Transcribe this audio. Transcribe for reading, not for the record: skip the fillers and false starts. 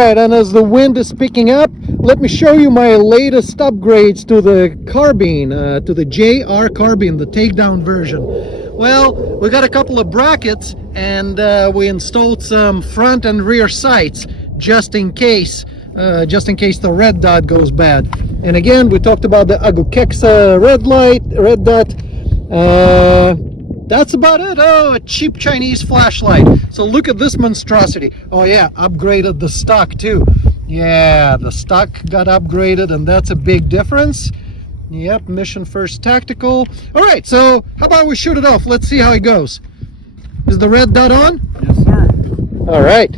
right, and as the wind is picking up, let me show you my latest upgrades to the Carbine, to the JR Carbine, the Takedown version. Well, we got a couple of brackets, and we installed some front and rear sights just in case the red dot goes bad. And again, we talked about the Agukeksa red dot. That's about it. Oh, a cheap Chinese flashlight. So look at this monstrosity. Oh yeah, upgraded the stock too. Yeah, the stock got upgraded, and that's a big difference. Yep, Mission First Tactical. All right, so how about we shoot it off? Let's see how it goes. Is the red dot on? Yes, sir. All right.